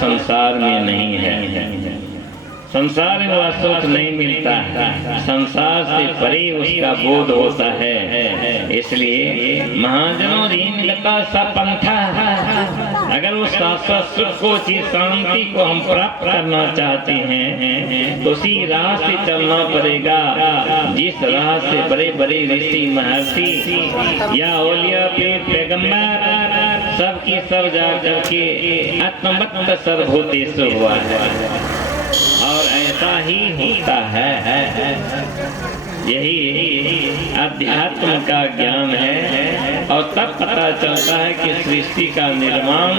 संसार में नहीं है। संसार में वह सुख नहीं मिलता, संसार से परे उसका बोध होता है। इसलिए महाजनों दीन लता सा पंथा, अगर उस शाश्वत सुख को, शांति को हम प्राप्त करना चाहते हैं तो उसी राह से चलना पड़ेगा जिस राह से बड़े बड़े ऋषि महर्षि या औलिया पैगंबर सबकी सब जा करके आत्मवत सर्वभूतेषु हुआ है। और ऐसा ही होता है। यही अध्यात्म का ज्ञान है। और तब पता चलता है कि सृष्टि का निर्माण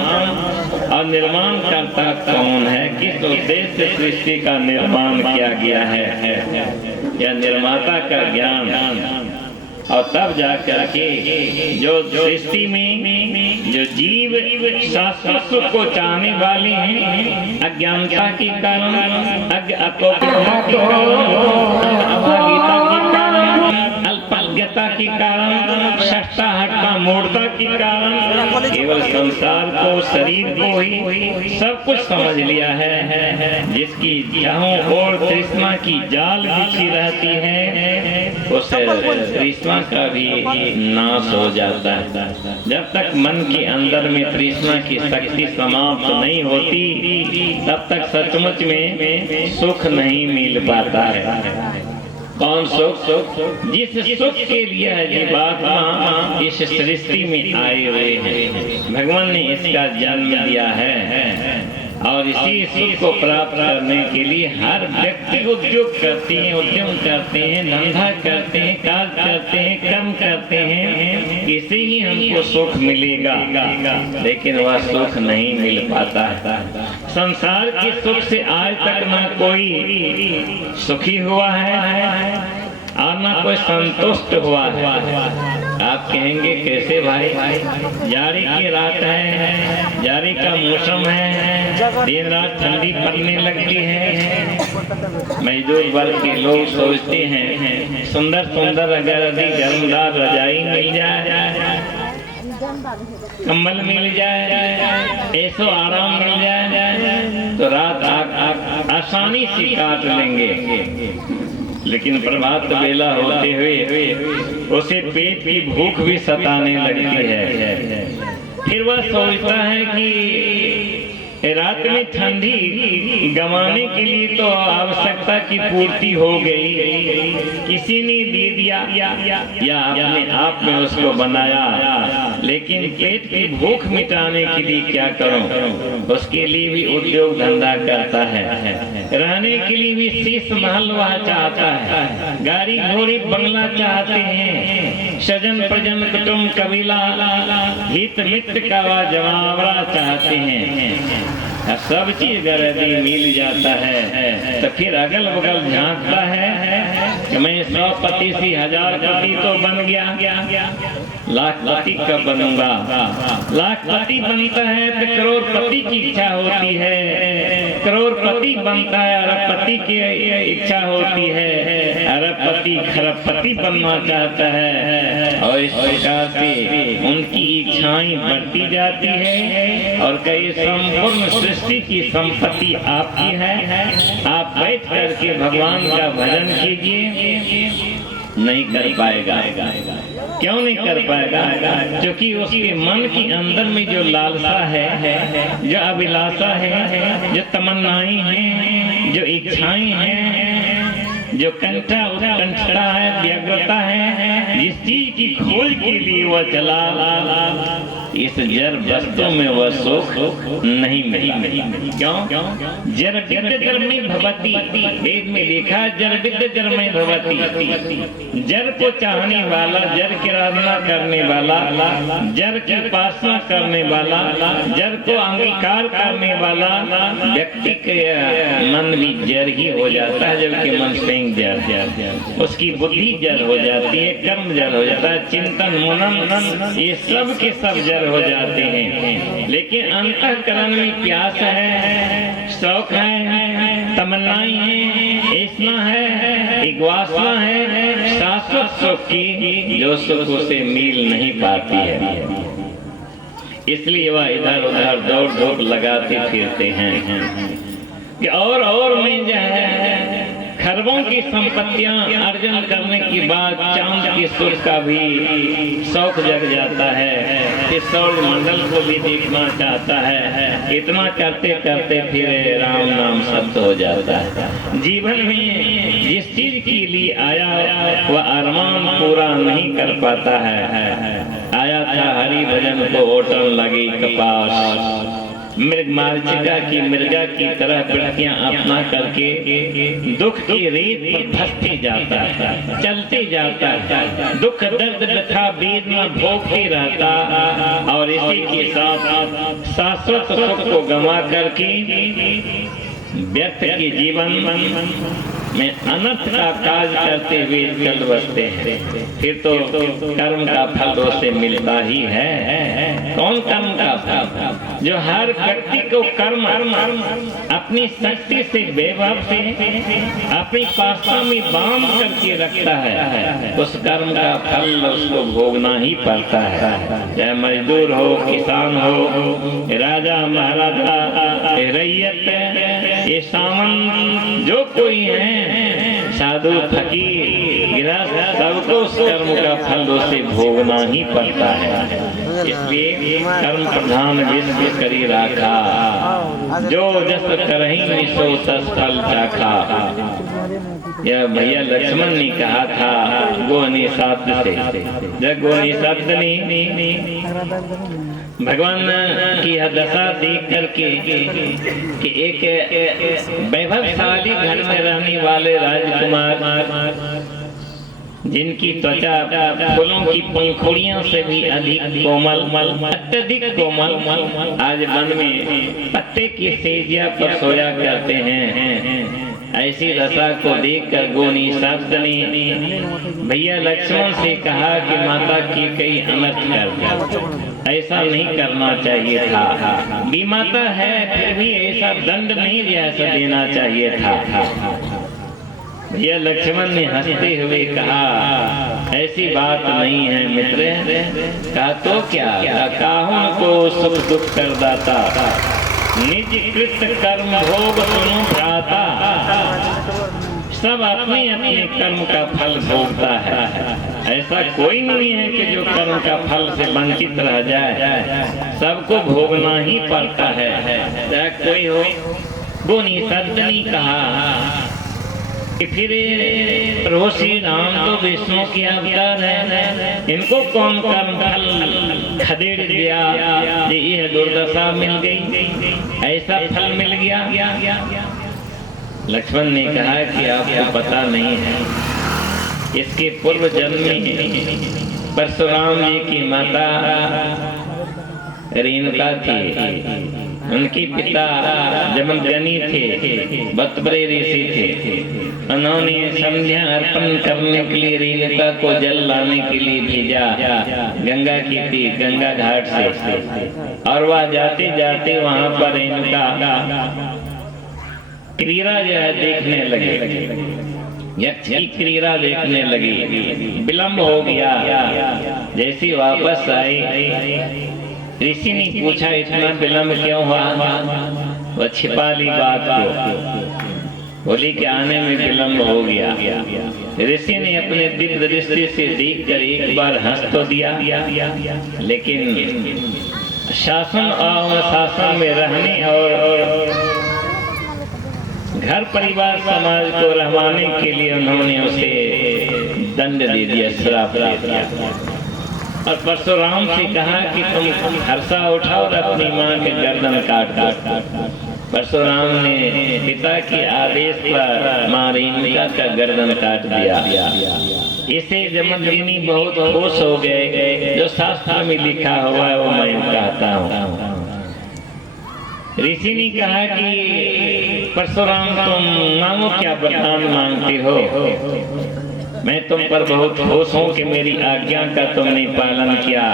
और निर्माण करता कौन है, किस उद्देश्य से सृष्टि का निर्माण किया गया है, या निर्माता का ज्ञान। और तब जाकर के जो सृष्टि में जो जीव शाश्वत सुख को चाहने वाले हैं, अज्ञानता के कारण, अज्ञता के कारण, अल्पज्ञता के कारण, सस्ता हट्टा मूर्खता के कारण केवल संसार को, शरीर को ही सब कुछ समझ लिया है। जिसकी चाहों और तृष्णा की जाल बिछी रहती है, उस तृष्णा का भी नाश हो जाता है। जब तक मन के अंदर में तृष्णा की शक्ति समाप्त नहीं होती, तब तक सचमुच में सुख नहीं मिल पाता है। कौन सुख? जिस सुख के लिए जीवात्मा इस सृष्टि में आए हुए हैं, भगवान ने इसका जन्म दिया है। और इसी सुख को प्राप्त करने के लिए हर व्यक्ति उद्योग करते हैं, उद्यम करते हैं, धंधा करते हैं, कार्य करते हैं, कर्म करते हैं, इससे ही हमको सुख मिलेगा। लेकिन वह सुख नहीं मिल पाता है। संसार के सुख से आज तक न कोई सुखी हुआ है और न कोई संतुष्ट हुआ है। आप कहेंगे कैसे भाई? जाड़ी की रात है, जाड़ी का मौसम है, दिन रात ठंडी पड़ने लगती है। मजदूर वर्ग के लोग सोचते हैं सुंदर सुंदर अगर यदि गर्मदार रजाई मिल जाए, कंबल मिल जाए, ऐसो आराम मिल जाए तो रात आसानी से काट लेंगे। लेकिन प्रभात बेला होते हुए उसे पेट की भूख भी सताने लगती है। फिर वह सोचता है कि रात में ठंडी गंवाने के लिए तो आवश्यकता की पूर्ति हो गई, किसी ने दे दिया या अपने आप में उसको बनाया। लेकिन पेट की भूख मिटाने के लिए क्या करूं? उसके लिए भी उद्योग धंधा करता है, रहने के लिए भी शीश महल वह चाहता है, गाड़ी घोड़ी बंगला चाहते हैं, सजन प्रजन कुटुंब कबीला हित मित्र का वह जमावड़ा चाहते हैं। सब चीज अगर यदि मिल जाता है तो फिर अगल बगल झांकता है कि मैं 100 पति से 1000 पति तो बन गया, लाखपति कब बनूंगा? लाखपति बनता है तो करोड़पति की इच्छा होती है, करोड़पति बनता है अरबपति की इच्छा होती है, अरबपति खरबपति बनना चाहता है। और इस प्रकार से उनकी इच्छाएं बढ़ती जाती है। और कई संपूर्ण सृष्टि की संपत्ति आपकी है, आप बैठ करके भगवान का भजन कीजिए। नहीं कर पाएगा। क्यों नहीं कर पाएगा? क्योंकि उसके मन के अंदर में जो लालसा है, जो अभिलाषा है, जो तमन्नाएं हैं, जो इच्छाएं हैं, जो उत्कंठा है, व्यग्रता है, जिस चीज की खोज के लिए वह चला, इस जड़ वस्तु में वह सुख नहीं मिला। क्यों? जड़ विद्य जड़ में भवती, वेद में लिखा जड़ विद्य जड़ में भवती। जड़ को चाहने वाला, जड़ की आराधना करने वाला, जड़ की उपासना करने वाला, जड़ को अंगीकार करने वाला व्यक्ति के मन भी जड़ ही हो जाता है। जबकि मन स्वयं जड़, उसकी बुद्धि जड़ हो जाती है, कर्म जड़ हो जाता है, चिंतन मनन ये सब के सब जड़ हो जाते हैं। लेकिन अंतःकरण में प्यास है, शौक है, तमन्नाएं हैं, ऐसा है, एक वासना है शाश्वत सुख की, जो सुख उसे मिल नहीं पाती है। इसलिए वह इधर उधर दौड़ धूप लगाते फिरते हैं कि और में जो है खरबों की संपत्तियां अर्जन करने के बाद चांद की सुर का भी शौक जग जाता है कि सौर मंडल को भी देखना चाहता है। इतना करते करते फिर राम नाम शब्द हो जाता है। जीवन में जिस चीज के लिए आया वह अरमान पूरा नहीं कर पाता है। आया था हरि भजन को ओटन लगी कपास, मृग मार्चिका की मृगा की तरह वृत्तियां अपना करके दुख की रेत पर धंसते जाता है, चलते जाता है, दुख दर्द व्यथा वेदना भोगते रहता और इसी के साथ शाश्वत सुख को गंवा करके व्यर्थ के जीवन में अनर्थ का कार्य करते हुए चल बसते हैं। फिर तो कर्म का फल उसे मिलता ही है। कौन कर्म का फल? जो हर व्यक्ति को कर्म अपनी शक्ति से वैभव से अपनी पासा में बांध करके रखता है, उस कर्म का फल उसको भोगना ही पड़ता है। चाहे मजदूर हो, किसान हो, राजा महाराजा, रैयत, ये सामंत जो कोई है, साधु फकीर गृहस्थ, सबको उस कर्म का फल उसे भोगना ही पड़ता है। इसलिए कर्म प्रधान विश्व करी राखा, जो जस करहीं सो तस फल चाखा। यह भैया लक्ष्मण ने कहा था गोनिषाद से। जब गोनिषाद ने भगवान की दशा देख करके कि एक वैभवशाली घर में रहने वाले राजकुमार जिनकी त्वचा फूलों की पंखुड़ियों से भी अधिक कोमल, अत्यधिक कोमल, आज वन में पत्ते की सेजिया पर सोया करते हैं। ऐसी दशा को देखकर गोनिषाद ने भैया लक्ष्मण से कहा कि माता की कई अनर्थ कर दिया, ऐसा नहीं करना चाहिए था। बीमाता है फिर भी ऐसा दंड नहीं जैसा देना चाहिए था। भैया लक्ष्मण ने हंसते हुए कहा ऐसी बात नहीं है मित्र। कहा तो क्या? काहुन को सुख दुख कर दाता, निज कृत कर्म भोग सुनो भ्राता। सब अपने अपने कर्म का फल भोगता है। ऐसा कोई नहीं है कि जो कर्म का फल से वंचित रह जाए, सबको भोगना ही पड़ता है, चाहे कोई हो। गोनिषाद ने कहा कि फिर प्रभु श्री राम तो विष्णु के अवतार है, इनको कौन कर्म फल खदेड़ दिया, यह दुर्दशा मिल गई, ऐसा फल मिल गया। लक्ष्मण ने कहा कि आपको पता नहीं है, इसके पूर्व जन्म में परशुराम जी की माता रेणुका थी, उनके पिता जमदग्नि थे, बतबरे ऋषि थे। उन्होंने संध्या अर्पण करने के लिए रेणुका को जल लाने के लिए भेजा गंगा की तीर, गंगा घाट से। और वह जाते जाते वहां पर रेणुका क्रीड़ा जो है देखने लगे, यक्ष की क्रीड़ा देखने लगी। विलंब हो गया, जैसी वापस आई ऋषि ने पूछा इतना विलंब क्यों हुआ? वह छिपा ली बात को, बोली कि आने में विलंब हो गया। ऋषि ने अपने दिव्य दृष्टि से देखकर एक बार हंस तो दिया, लेकिन शासन और शासन में रहने और घर परिवार समाज को रहवाने के लिए उन्होंने उसे दंड दे दिया, श्राप दे दिया। और परशुराम से कहा कि तुम हर्षा उठाओ और अपनी माँ के गर्दन काट दो। परशुराम ने पिता के आदेश पर माँ रेणुका का गर्दन काट दिया। इसे जमदग्नि बहुत खुश हो गए। जो शास्त्र में लिखा हुआ है वो मैं कहता हूँ। ऋषि ने कहा कि परशुराम तुम मांगो, क्या वरदान मांगते हो? मैं तुम पर बहुत खुश हूँ कि मेरी आज्ञा का तुमने पालन किया।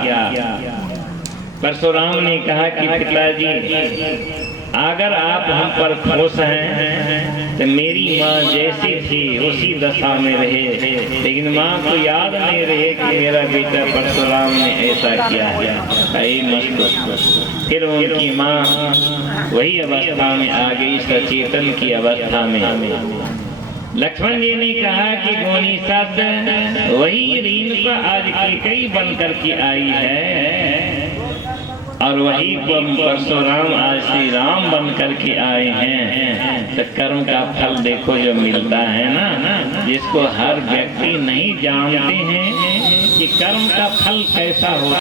परशुराम ने कहा कि पिताजी अगर आप हम पर खुश हैं तो मेरी माँ जैसी थी उसी दशा में रहे, लेकिन माँ को याद नहीं रहे कि मेरा बेटा परशुराम ने ऐसा किया है। फिर उनकी माँ वही अवस्था में आ गई, सचेतन की अवस्था में। लक्ष्मण जी ने कहा कि गोनी शब्द वही रेणुका आज कैकई बनकर के आई है, और वही परशुराम आज श्री राम बनकर के आए हैं। तो कर्म का फल देखो जो मिलता है ना, जिसको हर व्यक्ति नहीं जानते हैं कि कर्म का फल कैसा होता